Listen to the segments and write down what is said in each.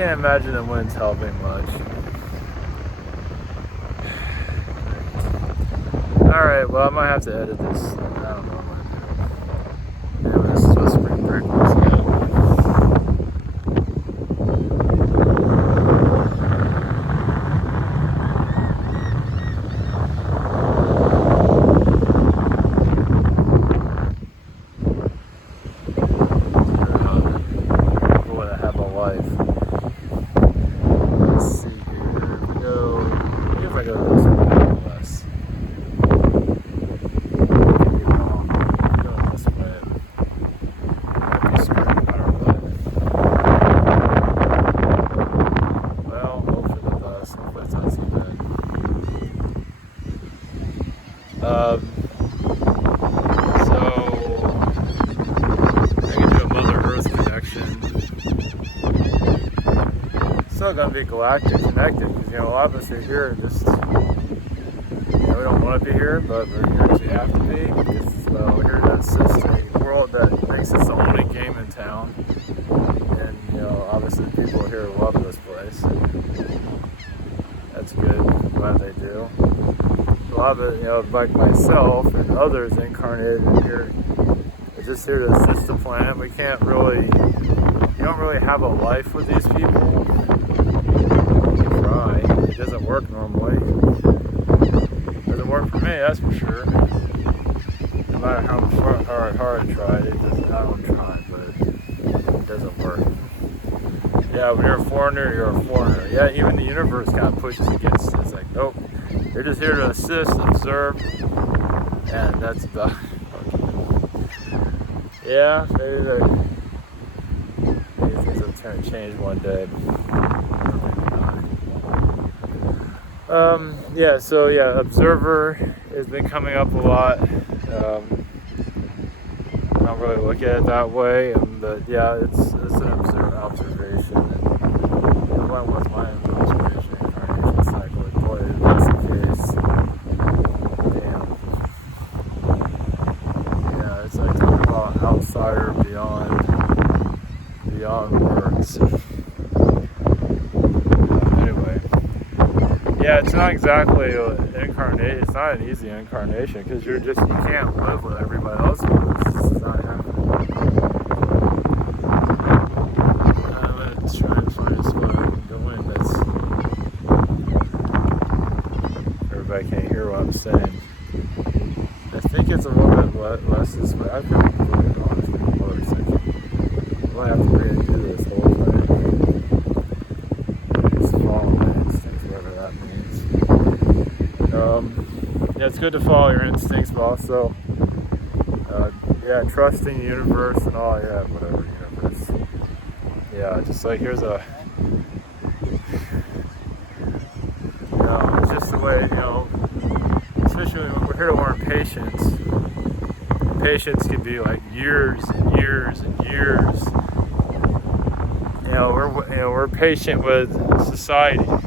can't imagine the wind's helping much. Alright, well, I might have to edit this. I don't know what I'm gonna do. Anyway, this is what spring break was again. Still gonna be galactic connected because a lot of us are here just we don't want to be here, but we're here because we have to be because we're here to assist a world that thinks it's the only game in town, and obviously people here love this place. And that's good. I'm glad they do. A lot of it, like myself and others incarnated in here, are just here to assist the planet. We can't really, you don't really have a life with these people. It doesn't work normally. It doesn't work for me, that's for sure. No matter how hard I tried, it doesn't. I don't try, but it doesn't work. Yeah, when you're a foreigner, you're a foreigner. Yeah, even the universe kind of pushes against it. It's like, nope, you're just here to assist, observe, and that's about. Yeah, maybe things will turn change one day. Observer has been coming up a lot. I don't really look at it that way, but yeah, it's an observation. And what was my observation incarnation cycle? Boy, if that's the case, damn. Yeah, it's like talking about outsider beyond words. Yeah, it's not exactly an incarnation. It's not an easy incarnation because you can't live with everybody else. It's not happening. I'm gonna try and find a spot I can go in that's everybody can't hear what I'm saying. I think it's a little bit less this way. I've got to put it on for a second. I might have to redo this whole thing. It's falling my instincts, whatever that means. Yeah, it's good to follow your instincts, but also, trusting the universe and all. Yeah, whatever universe. Yeah, just like here's a. It's just the way especially when we're here to learn patience. Patience can be like years and years and years. We're patient with society. And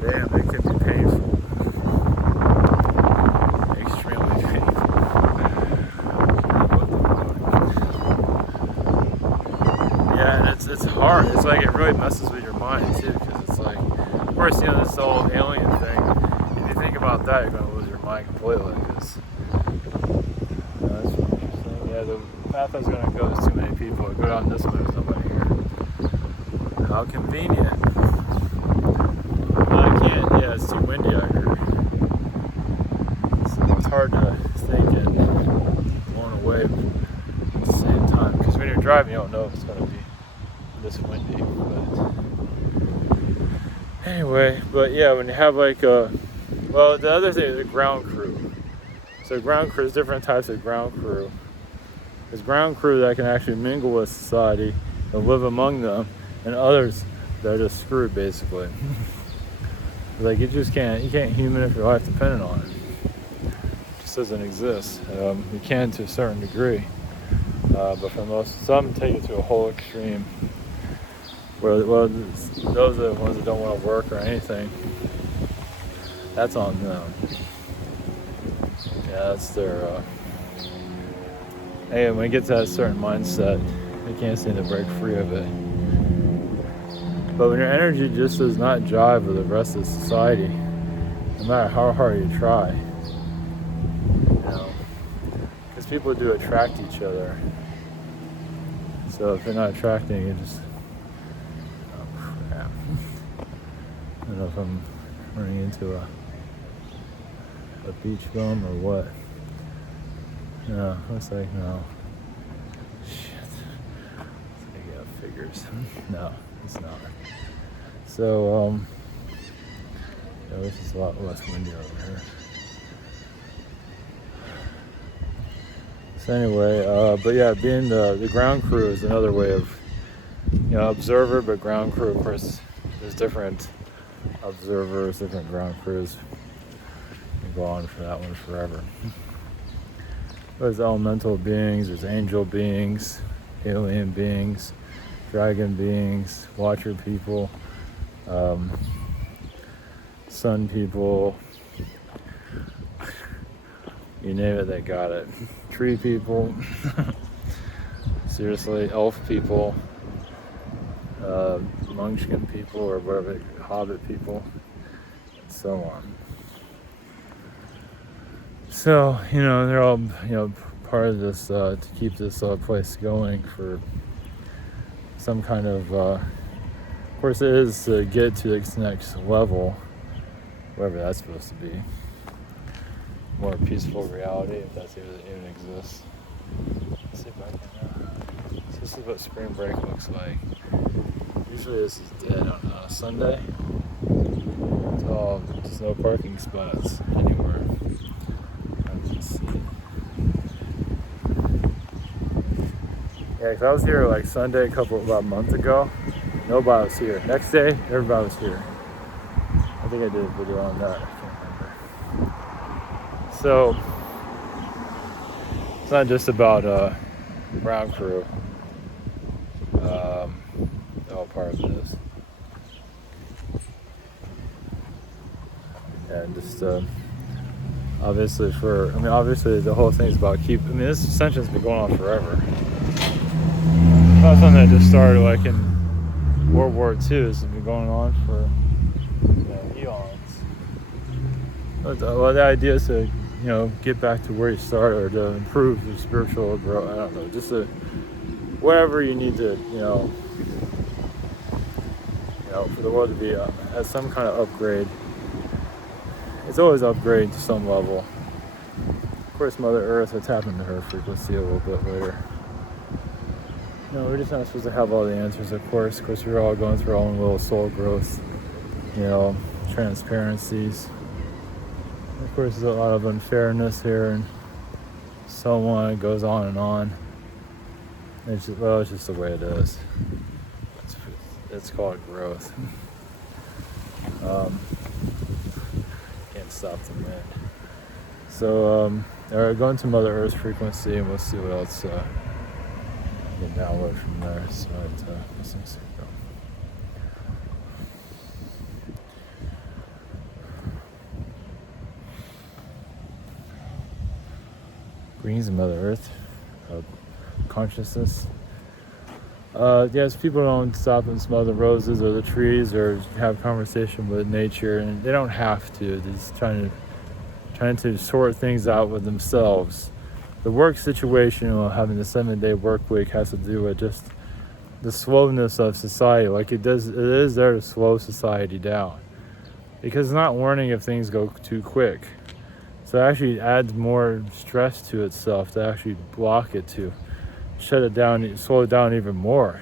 damn, it can be painful. Extremely painful. Yeah, and it's hard. It's like it really messes with your mind too, because it's like, of course, this whole alien thing. If you think about that, you're gonna lose your mind completely. Because that's interesting. Yeah, the path I was gonna go is too many people. Go down this way with nobody here. How convenient. I can't. Yeah, it's too windy out here. So it's hard to think and blown away at the same time. Because when you're driving, you don't know if it's gonna be this windy. But anyway, when you have the other thing is the ground crew. So ground crew, there's different types of ground crew. There's ground crew that can actually mingle with society and live among them, and others that are just screwed basically. Like you can't human if your life depended on it. It just doesn't exist. You can to a certain degree, but for some take it to a whole extreme. Those are the ones that don't want to work or anything. That's on them. Yeah, that's their. When you get to that certain mindset, you can't seem to break free of it. But when your energy just does not jive with the rest of society, no matter how hard you try, because people do attract each other. So if they're not attracting, you just, oh crap. I don't know if I'm running into a beach bum or what. No, looks like no. Shit. I got figures. No, it's not. So, this is a lot less windy over here. So anyway, but yeah, being the ground crew is another way of, observer, but ground crew, of course, there's different observers, different ground crews. You can go on for that one forever. There's elemental beings, there's angel beings, alien beings, dragon beings, watcher people, sun people, you name it, they got it. Tree people, seriously, elf people, munchkin people, or whatever, hobbit people, and so on. So, they're all, part of this, to keep this place going for some kind of course it is to get to this next level, whatever that's supposed to be. More peaceful reality, if that's even exists. Let's see if I can, so this is what spring break looks like. Usually this is dead on a Sunday. It's all, there's no parking spots anywhere. Let's see. Yeah, 'cause I was here like Sunday about a month ago. Nobody was here. Next day, everybody was here. I think I did a video on that. I can't remember. So it's not just about ground crew. All part of this. And just obviously the whole thing is about this ascension's been going on forever. It's not something that just started like in World War II. It's been going on for eons. Well, the idea is to get back to where you started, or to improve your spiritual growth. I don't know, just whatever you need to, for the world to be at some kind of upgrade. It's always upgrading to some level. Of course, Mother Earth, what's happened to her frequency a little bit later. We're just not supposed to have all the answers, of course. Of course, we're all going through our own little soul growth, transparencies. Of course, there's a lot of unfairness here, and so on. It goes on and on. It's just the way it is. It's called growth. Can't stop the wind. So, we're going to Mother Earth's frequency, and we'll see what else we can download from there. So, let's see. Greens and Mother Earth, consciousness. Yes, people don't stop and smell the roses or the trees or have conversation with nature, and they don't have to. They're just trying to sort things out with themselves. The work situation, having the 7-day work week, has to do with just the slowness of society. Like it is there to slow society down, because it's not learning if things go too quick. So it actually adds more stress to itself to actually block it, to shut it down, slow it down even more.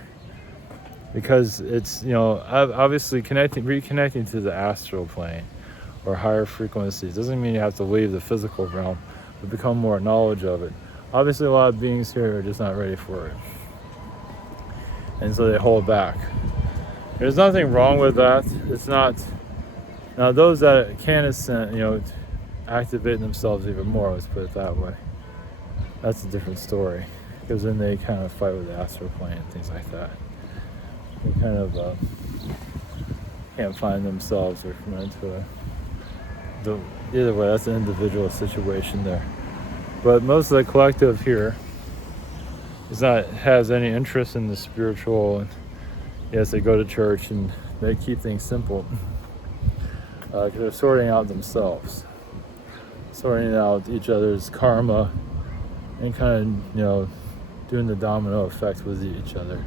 Because it's, obviously reconnecting to the astral plane or higher frequencies doesn't mean you have to leave the physical realm, but become more knowledge of it. Obviously, a lot of beings here are just not ready for it. And so they hold back. There's nothing wrong with that. It's not. Now, those that can ascend, activate themselves even more, let's put it that way. That's a different story, because then they kind of fight with the astral plane and things like that. They kind of can't find themselves or come into either way. That's an individual situation there. But most of the collective here has any interest in the spiritual yes, they go to church and they keep things simple because they're sorting out themselves, sorting out each other's karma, and kind of, doing the domino effect with each other.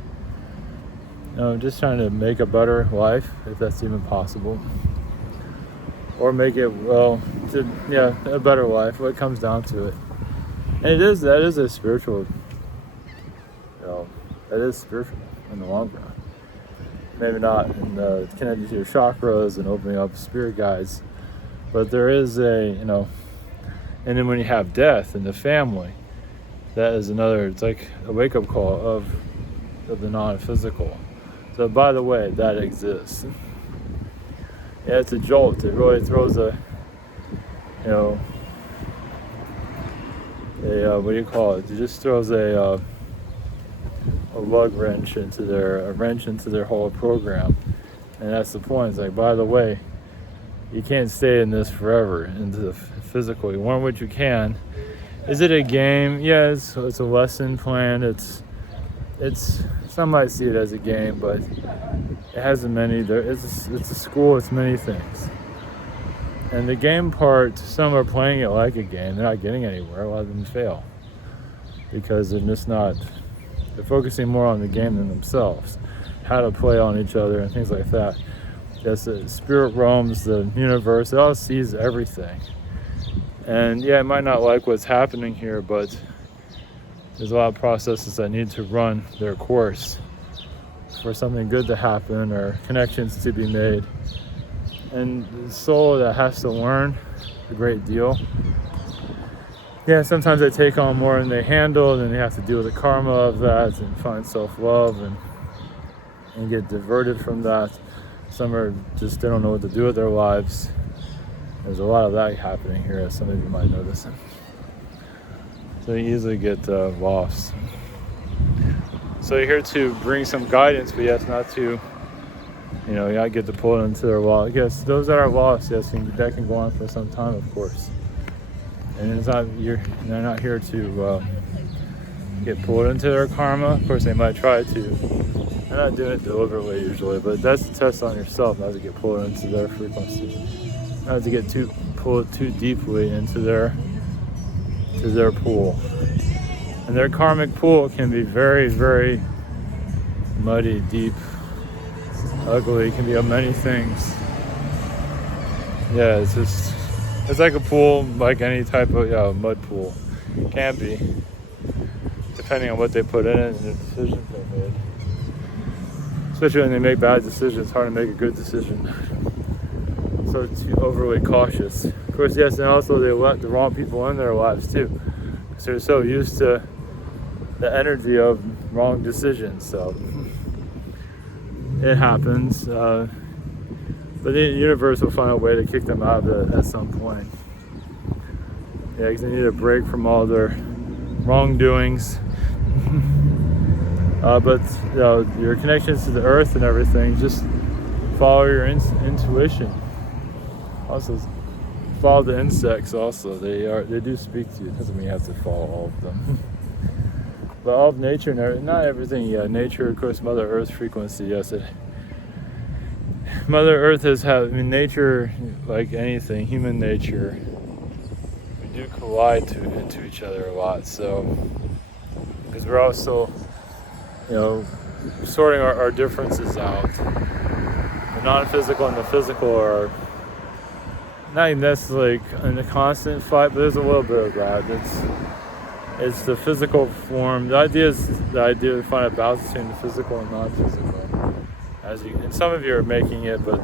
Just trying to make a better life, if that's even possible, or make it a better life. What comes down to it, and that is a spiritual. That is spiritual in the long run. Maybe not in connected to your chakras and opening up spirit guides, but there is and then when you have death in the family, that is another, it's like a wake-up call of the non-physical. So by the way, that exists. Yeah, it's a jolt. It really throws a what do you call it? It just throws a lug wrench into their whole program. And that's the point. It's like, by the way, you can't stay in this forever, into the physical. You want what you can. Is it a game? Yeah, it's a lesson plan. It's some might see it as a game, but it has it's a school. It's many things. And the game part, some are playing it like a game. They're not getting anywhere. A lot of them fail because they're focusing more on the game than themselves, how to play on each other and things like that. Yes, the spirit roams the universe. It all sees everything. And yeah, it might not like what's happening here, but there's a lot of processes that need to run their course for something good to happen or connections to be made. And the soul that has to learn a great deal. Yeah, sometimes they take on more than they handle, and then they have to deal with the karma of that and find self-love and get diverted from that. Some are just, they don't know what to do with their lives. There's a lot of that happening here, as some of you might notice. So you easily get lost. So you're here to bring some guidance, but yes, not to, you gotta get to pull it into their wallet. Yes, those that are lost, yes, that can go on for some time, of course. And they're not here to get pulled into their karma. Of course, they might try to. They're not doing it deliberately usually, but that's a test on yourself, not to get pulled into their frequency, not to get pulled too deeply into their pool. And their karmic pool can be very, very muddy, deep, ugly. It can be of many things. Yeah, it's like a pool, like any type of mud pool. It can be, depending on what they put in it and the decisions they made. Especially when they make bad decisions, it's hard to make a good decision. So it's overly cautious. Of course, yes, and also they let the wrong people in their lives too, because they're so used to the energy of wrong decisions. So it happens. But the universe will find a way to kick them out of it at some point. Yeah, because they need a break from all their wrongdoings. But your connections to the earth and everything, just follow your intuition. Also, follow the insects. Also, they do speak to you. It doesn't mean you have to follow all of them. But all of nature, not everything. Yeah, nature, of course, Mother Earth's frequency. Yes, Mother Earth nature, like anything, human nature, we do collide into each other a lot. So, because we're also, sorting our differences out. The non-physical and the physical are not even necessarily in a constant fight, but there's a little bit of that. It's the physical form. The idea is to find a balance between the physical and non-physical. And some of you are making it, but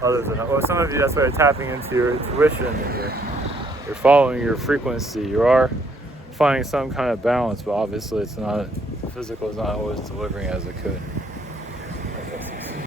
others are not. Well, some of you, that's why you're tapping into your intuition and you're following your frequency. You are finding some kind of balance, but obviously the physical is not always delivering as it could.